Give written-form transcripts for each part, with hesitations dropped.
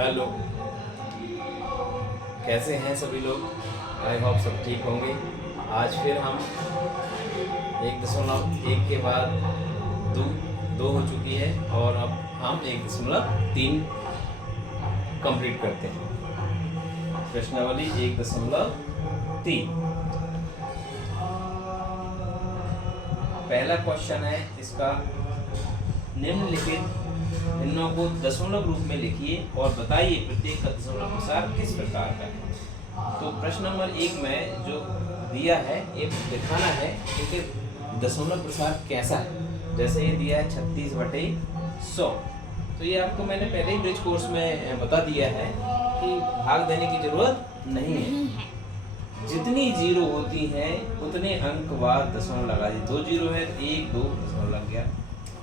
Hello, कैसे हैं सभी लोग। आई होप सब ठीक होंगे। आज फिर हम 1.1 के बाद दो दो हो चुकी है और अब हम 1.3 कंप्लीट करते हैं। प्रश्नावली 1.3। पहला क्वेश्चन है इसका, निम्नलिखित भिन्नों को दशमलव रूप में लिखिए और बताइए प्रत्येक का दशमलव प्रसार किस प्रकार का है। तो प्रश्न नंबर 1 में जो दिया है ये दिखाना है कि दशमलव प्रसार कैसा है। जैसे ये दिया है 36/100, तो ये आपको मैंने पहले ही ब्रिज कोर्स में बता दिया है कि भाग देने की जरूरत नहीं है। जितनी जीरो होती हैं उतने अंक बाद दशमलव लगा दी। 2 जीरो है 1 2 दशमलव लग गया,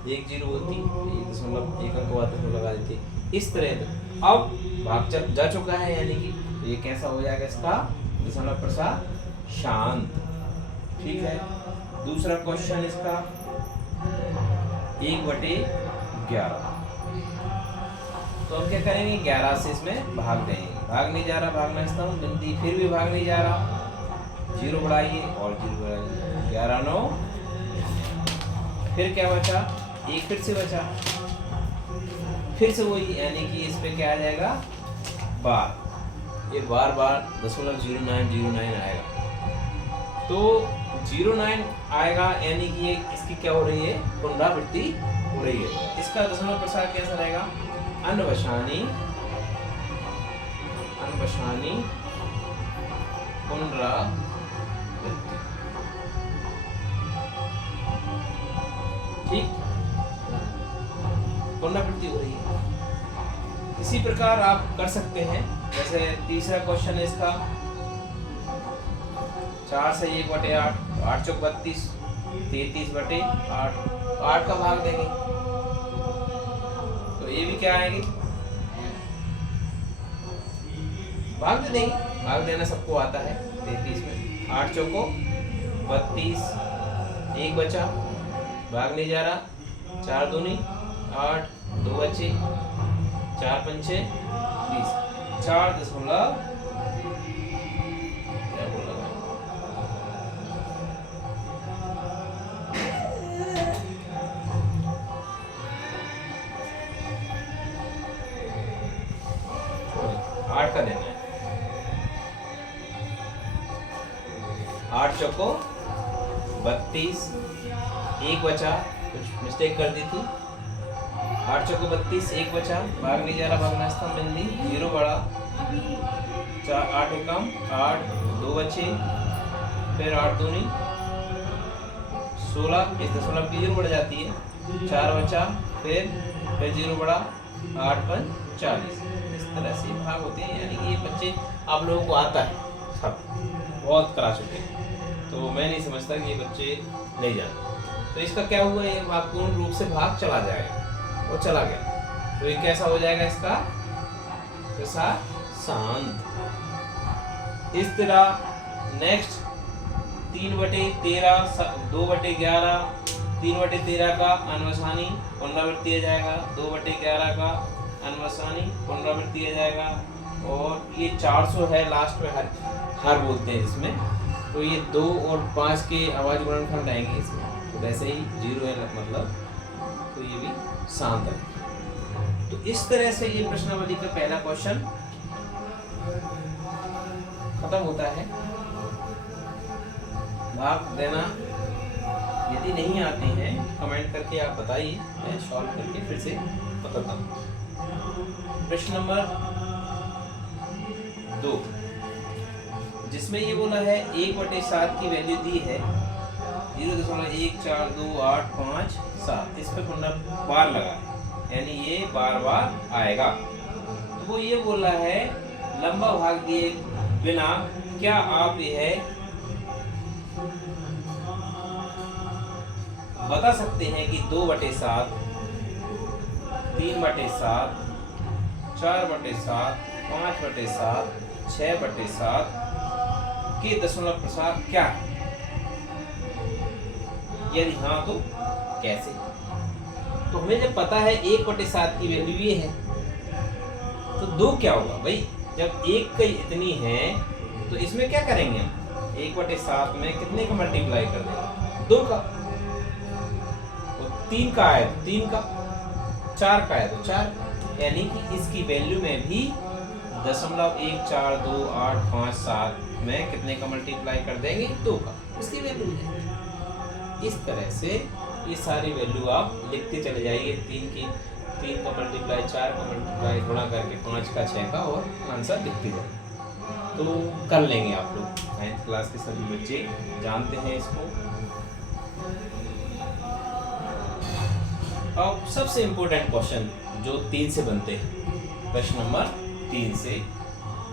1 जीरो होती 1 अंक बाद दशमलव लगा देती। इस तरह अब भाग जा चुका है, यानी कि तो ये कैसा हो जाएगा इसका दशमलव प्रसार शांत। ठीक है। दूसरा क्वेश्चन इसका 1/11। तो हम क्या करेंगे, 11 से इसमें भाग देंगे। भाग नहीं जा रहा, भागना इसका हूँ गिनती, फिर भी भाग नहीं जा रहा, 0 बढ़ाइए और 0 बढ़ाइए, 11 9। फिर क्या बचा, 1 फिर से बचा, फिर से वही, यानी कि इस पे क्या आ जाएगा बार। ये बार बार .0909 आएगा। तो 09 आएगा, यानी कि ये इसकी क्या हो रही है, पुनरावृत्ति हो रही है। इसका दशमलव प्रसार कैसा रहेगा, अनवशानी पुनरावृत्ति। ठीक, पुनरावृत्ति हो रही है। इसी प्रकार आप कर सकते हैं। जैसे तीसरा क्वेश्चन है इसका, 4 से 1/8, 8 चौक 32, 33/8, 8 का भाग देंगे तो ये भी क्या आएगी, भाग दे देंगे। भाग देना सबको आता है। 33 में 8 चौको 32, 1 बचा, भाग नहीं जा रहा, 4 दूनी 8, 2 बचे, 4 पंचे 20, 4 दशमलव क्या बोला 8 का देना है। 8 चौको 32, 1 बचा, कुछ मिस्टेक कर दी थी, 8 चौको 32, 1 बचा, भाग नहीं जा रहा, भागना स्तंभ बिंदी, 0 बढ़ा, 4 8 एकम 8, 2 बचे, फिर 8 दूनी 16, इस दशमलव की 0 बढ़ जाती है, 4 बचा, फिर 0 बढ़ा, 8 5 40। इस तरह से भाग होते हैं। यानी कि ये बच्चे आप लोगों को आता है, सब बहुत करा चुके हैं, तो मैं नहीं समझता कि ये बच्चे नहीं जानते। तो इसका क्या हुआ, ये भाग पूर्ण रूप से भाग चला जाएगा, वो चला गया, तो ये कैसा हो जाएगा इसका प्रसार शांत। इस तरह नेक्स्ट 3/13, 2/11, 3/13 का अनवसानी पुनरावृत्ति आ जाएगा, 2/11 का अनवसानी पुनरावृत्ति आ जाएगा, और ये 400 है लास्ट में, हर बोलते हैं इसमें, तो ये 2 और 5 के आवाज गुणनखंड आएंगे इसमें, तो वैसे ही 0 है मतलब, तो ये भी शांत है। तो इस तरह से ये प्रश्नावली का पहला क्वेश्चन खत्म होता है। भाग देना यदि नहीं आते हैं कमेंट करके आप बताइए, मैं सॉल्व करके फिर से बताता हूँ। प्रश्न नंबर 2, जिसमें ये बोला है 1/7 की वैल्यू दी है 0.142857, इस पे बार लगा है, यानी ये बार बार आएगा। तो वो ये बोला है लंबा भाग दिए बिना क्या आप यह बता सकते हैं कि 2/7, 3/7, 4/7, 5/7, 6/7 के दशमलव प्रसार क्या है? यदि हाँ तो कैसे? तो हमें जब पता है 1/7 की वैल्यू ये है, तो 2 क्या होगा भाई, जब 1 का इतनी है तो इसमें क्या करेंगे हम, 1/7 में कितने का मल्टीप्लाई कर देंगे, 2 का। तो 3 का आया तो 3 का, 4 का आया तो 4, यानी कि इसकी वैल्यू में भी 0.142857 में कितने का मल्टीप्लाई कर देंगे, 2 का, उसकी वैल्यू है। इस तरह से ये सारी वैल्यू आप लिखते चले जाइए, 3 का मल्टीप्लाई, 4 का मल्टीप्लाई, गुणा करके 5 का, 6 का, और आंसर लिखते जाइए। तो कर लेंगे आप लोग, 9th क्लास के सभी बच्चे जानते हैं इसको। अब सबसे इम्पोर्टेंट क्वेश्चन जो 3 से बनते हैं, प्रश्न नंबर 3 से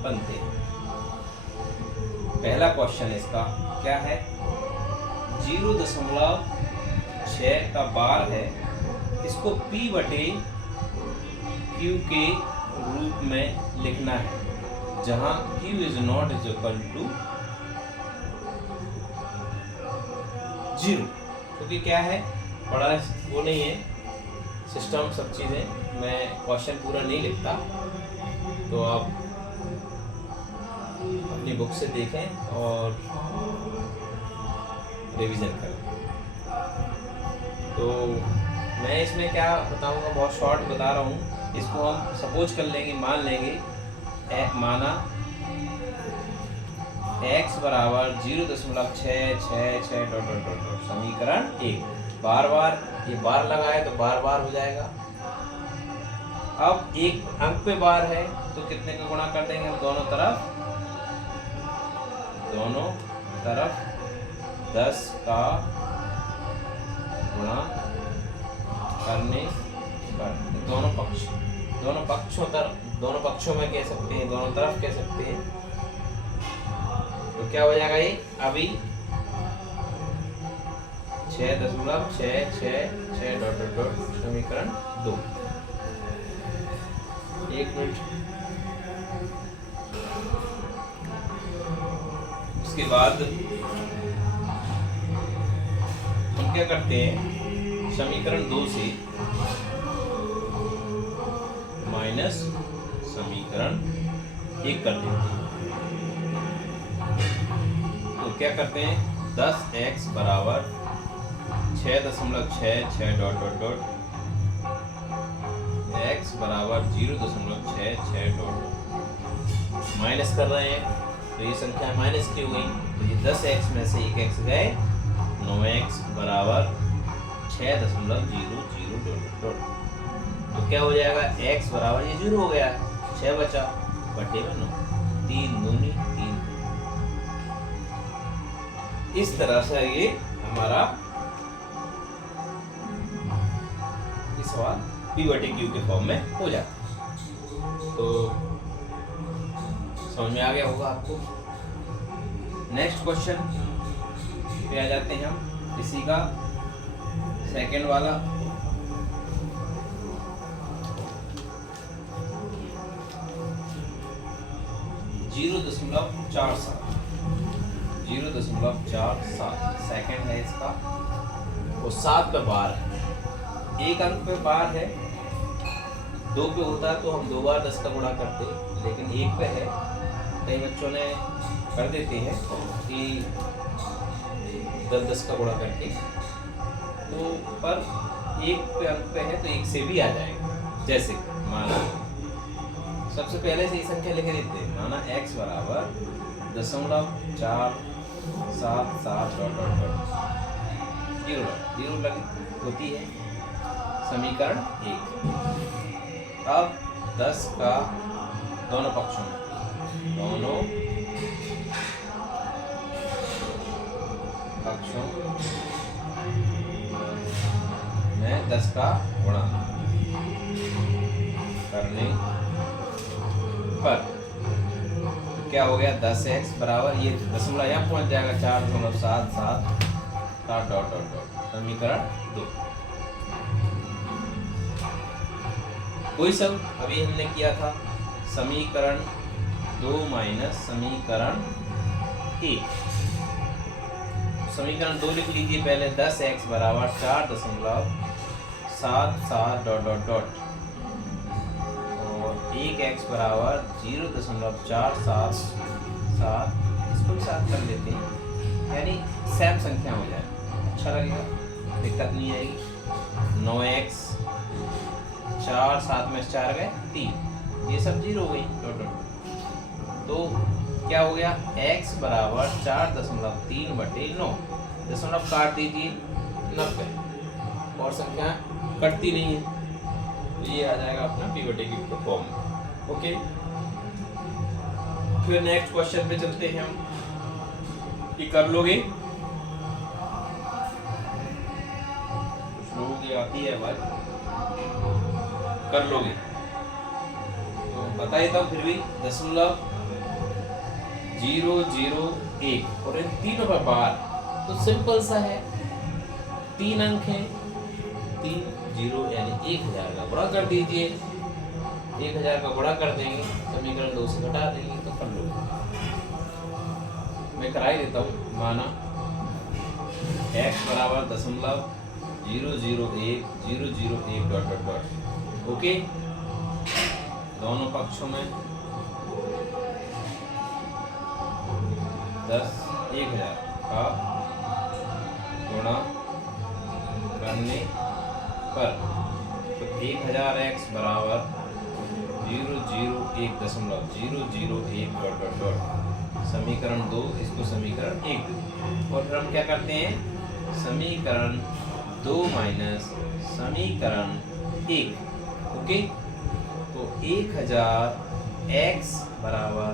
बनते हैं। पहला क्वेश्चन इसका क्या है, 0.6 का बार है, इसको P/Q के रूप में लिखना है, जहां Q is not is equal to 0, क्योंकि क्या है, बड़ा वो नहीं है सिस्टम, सब चीज़ें मैं क्वेश्चन पूरा नहीं लिखता, तो आप अपनी बुक से देखें और रिवीजन करें। तो मैं इसमें क्या बताऊंगा, बहुत शॉर्ट बता रहा हूँ। इसको हम सपोज कर लेंगे, मान लेंगे, माना x बराबर 0.666 समीकरण 1, बार बार ये बार लगाए तो बार बार हो जाएगा। अब एक अंक पे बार है तो कितने का गुणा कर देंगे हम, दोनों तरफ 10 का गुणा करने पर, दोनों पक्षों में कह सकते हैं, दोनों तरफ कह सकते हैं। तो क्या हो जाएगा ये, अभी 6.666 समीकरण 2। 1 मिनट। उसके बाद हम क्या करते हैं, समीकरण 2 से माइनस समीकरण 1 कर देते हैं। तो क्या करते हैं, 10x बराबर 6.66 x बराबर 0.66 माइनस कर रहे हैं, तो ये संख्या माइनस की हो गई, तो ये 10x में से 1x गए, 9x बराबर 6.00 तो क्या हो जाएगा, x बराबर ये 0 हो गया, 6 बचा, बटे में 9, 3 दूनी 3। इस तरह से ये हमारा ये सवाल P/Q के फॉर्म में हो जाता है। तो समझ में आ गया होगा आपको। नेक्स्ट क्वेश्चन पे आ जाते हैं हम, इसी का सेकंड वाला। जीरो दशमलव 0.47 सेकंड है इसका, वो 7 पे बार है, एक अंक पे बार है, 2 पे होता तो हम 2 बार 10 का गुणा करते, लेकिन 1 पे है। कई बच्चों ने कर देते हैं कि 10 का गुणा करके, तो पर 1 पे अंक पे है तो 1 से भी आ जाएगा। जैसे माना सबसे पहले से ही संख्या लिख देते हैं, माना x बराबर 0.477 लगी होती है समीकरण 1। अब 10 का दोनों पक्षों में 10 का गुणा करने पर तो क्या हो गया, 10x बराबर ये दशमलव यहाँ पहुंच जाएगा 4.77 समीकरण 2। कोई सब अभी हमने किया था समीकरण 2 माइनस समीकरण 1। समीकरण 2 लिख लीजिए पहले, 10x बराबर 4.77 और एक एक्स बराबर 0.477, इसको भी साथ कर लेते हैं, यानी सैम संख्या हो जाए, अच्छा लगेगा, दिक्कत नहीं आएगी। 9x 4, 7 में 4 गए 3, ये सब 0 हो गई डॉट डॉट। तो क्या हो गया, x बराबर 4.3/9, दशमलव काट दीजिए 90, और संख्या कटती नहीं है, तो ये आ जाएगा अपना p/q के फॉर्म में। ओके, फिर नेक्स्ट क्वेश्चन पे चलते हैं हम, ये कर लोगे, कुछ लोगों की आती है बात, कर लोगे तो बता देता हूँ फिर भी, 0.001 और इन तीनों पर बार, तो सिंपल सा है, 3 अंक है, 3 0 यानी 1000 का गुणा कर दीजिए, 1000 का गुणा कर देंगे, समीकरण 2 से घटा देंगे, तो कर लो। मैं करा ही देता हूँ, माना x बराबर 0.001 डॉट डॉट डॉट। ओके, दोनों पक्षों में 10,000 का गुणा करने पर, तो 1000x बराबर 0.001 डॉट डॉट डॉट, समीकरण 2, इसको समीकरण 1, और फिर हम क्या करते हैं, समीकरण 2 माइनस समीकरण 1। ओके, तो 1000x बराबर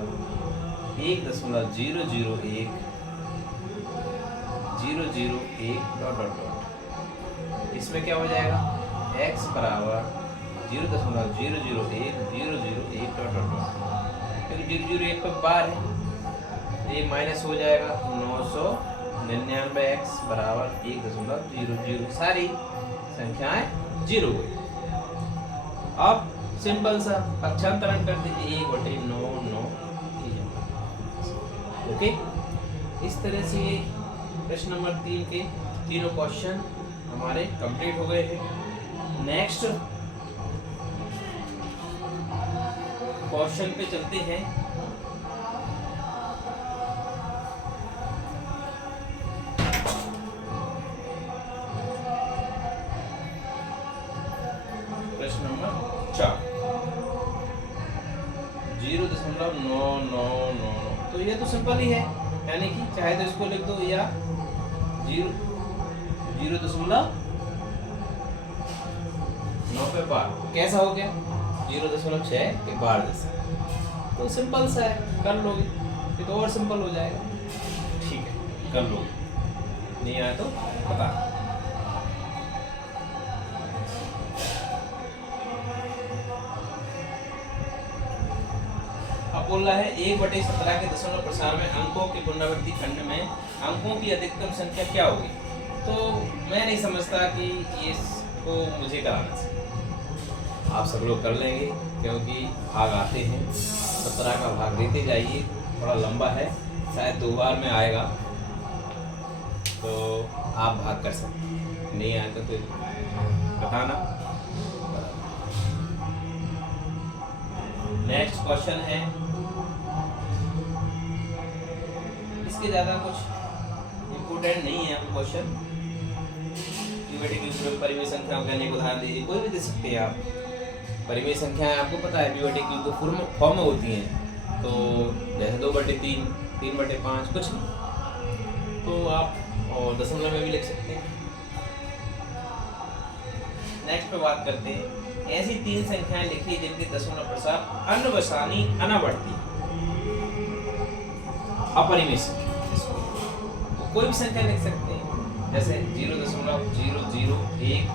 1.001 डॉट डॉट डॉट, इसमें क्या हो जाएगा, x बराबर 0.001 डॉट डॉट डॉट, क्योंकि 001 पर बार है, ये माइनस हो जाएगा 999x बराबर 1.00, सारी संख्याएं 0 हुई। अब सिंपल सा पक्षांतरण कर दीजिए, 1/9 ओके। इस तरह से प्रश्न नंबर 3 के तीनों क्वेश्चन हमारे कंप्लीट हो गए हैं। नेक्स्ट क्वेश्चन पे चलते हैं। प्रश्न नंबर 4, 0.9999, तो ये तो सिंपल ही है, यानी कि चाहे तो इसको लिख दो या 0.9 पे बार, कैसा हो गया 0.6 के बार जैसा, तो सिंपल सा है, कर लोगे ये तो और सिंपल हो जाएगा। ठीक है, कर लोगे, नहीं आया तो बता। अब बोल रहा है 1/17 के दशमलव प्रसार में अंकों के पुनरावृत्ति खंड में अंकों की अधिकतम संख्या क्या होगी। तो मैं नहीं समझता कि इसको मुझे कराना चाहिए, आप सब लोग कर लेंगे क्योंकि भाग आते हैं, 17 का भाग देते जाइए, थोड़ा लंबा है, शायद 2 बार में आएगा, तो आप भाग कर सकते, नहीं आए तो फिर बताना। नेक्स्ट क्वेश्चन है, इसके ज़्यादा कुछ इम्पोर्टेंट नहीं है क्वेश्चन, परिमेय संख्याओं का अनेक उदाहरण दीजिए, कोई भी दे सकते हैं आप। परिमेय संख्याएं आपको पता है p/q को फॉर्म में होती हैं, तो जैसे 2/3, 3/5, कुछ नहीं, तो आप और दशमलव में भी लिख सकते हैं। नेक्स्ट पे बात करते हैं, ऐसी 3 संख्याएं लिखिए जिनके दशमलव प्रसार अनवसानी अनावर्ती अपरिमेय संख्या, तो कोई भी संख्या लिख सकते हैं, जैसे 0.001